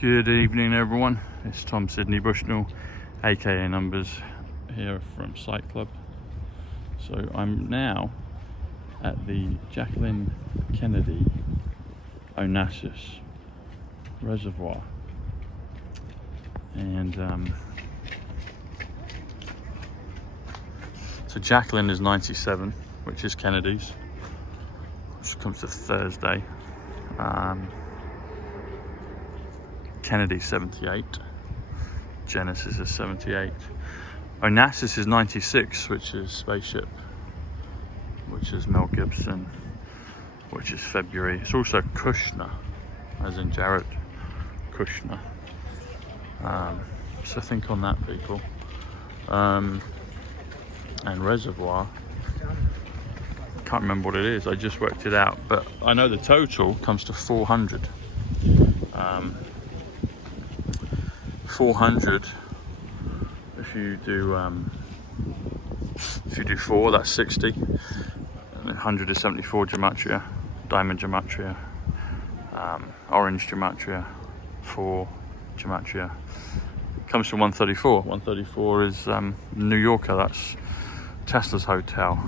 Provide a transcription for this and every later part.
Good evening everyone, it's Tom Sydney Bushnell aka Numbers here from Site Club. So I'm now at the Jacqueline Kennedy Onassis Reservoir, and so Jacqueline is 97, which is Kennedy's, which comes to Thursday. Kennedy 78, Genesis is 78, Onassis is 96, which is Spaceship, which is Mel Gibson, which is February. It's also Kushner, as in Jared Kushner. So think on that, people. And Reservoir, can't remember what it is, I just worked it out, but I know the total comes to 400. 400 if you do 4, that's 60, and 100 is 74 Gematria, diamond Gematria, orange Gematria, 4 Gematria, comes to 134. 134 is New Yorker, that's Tesla's hotel.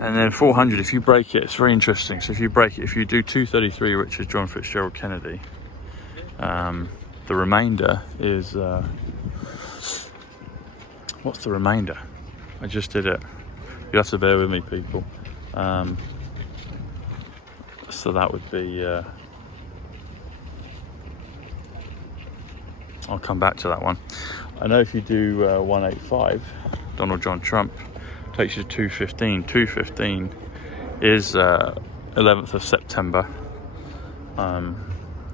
And then 400, if you break it, it's very interesting. So if you break it, if you do 233, which is John Fitzgerald Kennedy, the remainder is, what's the remainder? I just did it. You have to bear with me, people. So that would be, I'll come back to that one. I know if you do 185, Donald John Trump, takes you to 215. 215 is 11th of September.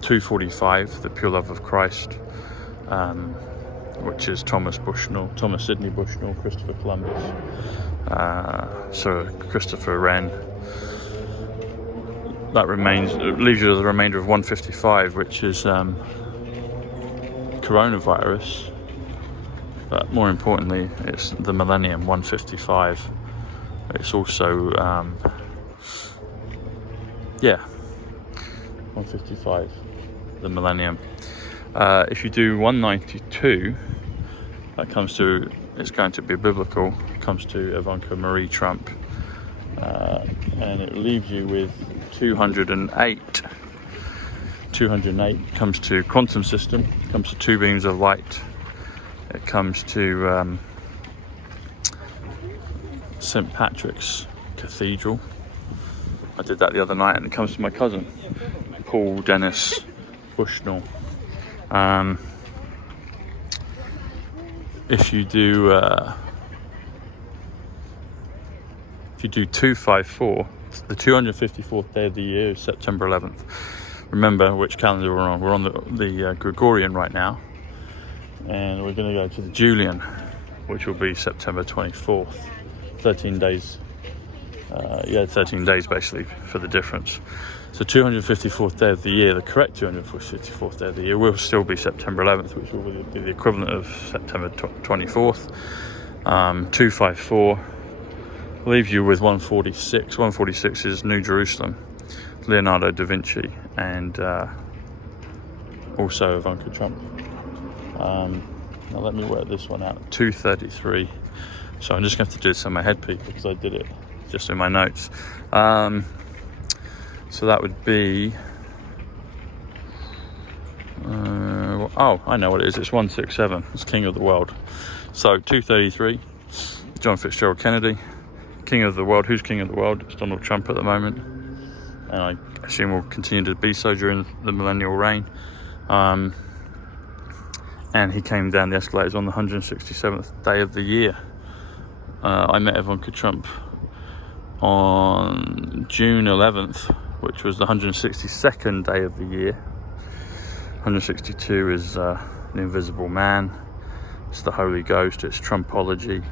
245, the Pure Love of Christ, which is Thomas Sydney Bushnell, Christopher Columbus, so Christopher Wren. That leaves you with the remainder of 155, which is coronavirus, but more importantly, it's the millennium, 155. It's also, 155. The millennium. If you do 192, it's going to be biblical, comes to Ivanka Marie Trump, and it leaves you with 208. 208 comes to quantum system, comes to two beams of light, it comes to St. Patrick's Cathedral. I did that the other night, and it comes to my cousin Paul Dennis Bushnell. If you do 254, the 254th day of the year is September 11th. Remember which calendar we're on. We're on the Gregorian right now, and we're going to go to the Julian, which will be September 24th. 13 days. 13 days basically for the difference. So 254th day of the year, the correct 254th day of the year will still be September 11th, which will be the equivalent of September 24th. 254 leaves you with 146. 146 is New Jerusalem, Leonardo da Vinci, and also Ivanka Trump. Now let me work this one out. 233. So I'm just going to have to do this on my head, people, because I did it just in my notes. So that would be, I know what it is. It's 167. It's King of the World. So 233, John Fitzgerald Kennedy, King of the World. Who's King of the World? It's Donald Trump at the moment, and I assume will continue to be so during the millennial reign. And he came down the escalators on the 167th day of the year. I met Ivanka Trump on June 11th, which was the 162nd day of the year. 162 is the Invisible Man, it's the Holy Ghost, it's Trumpology.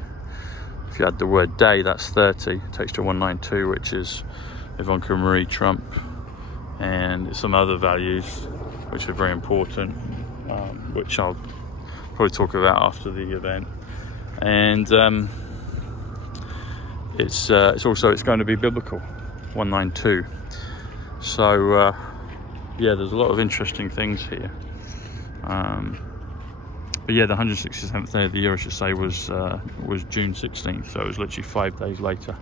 If you add the word day, that's 30, it takes to 192, which is Ivanka Marie Trump, and some other values which are very important, which I'll probably talk about after the event. And it's going to be biblical, 192. So there's a lot of interesting things here. But yeah, the 167th day of the year, I should say, was June 16th. So it was literally 5 days later,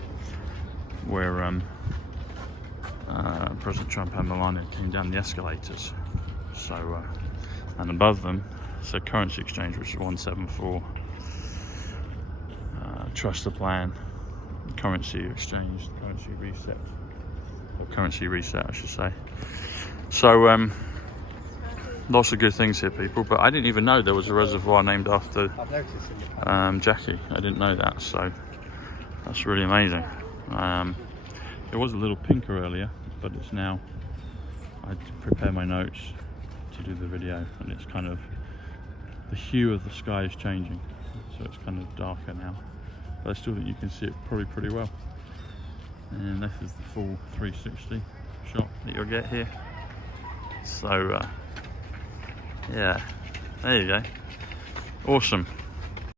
where President Trump and Melania came down the escalators. So, and above them, so currency exchange, which is 174. Trust the plan, currency exchange, currency reset, or currency reset, I should say. So, lots of good things here, people. But I didn't even know there was a reservoir named after Jackie. I didn't know that, so that's really amazing. It was a little pinker earlier, but it's now, I prepare my notes to do the video, and it's kind of, the hue of the sky is changing, so it's kind of darker now, but I still think you can see it probably pretty well. And this is the full 360 shot that you'll get here. So yeah, there you go. Awesome.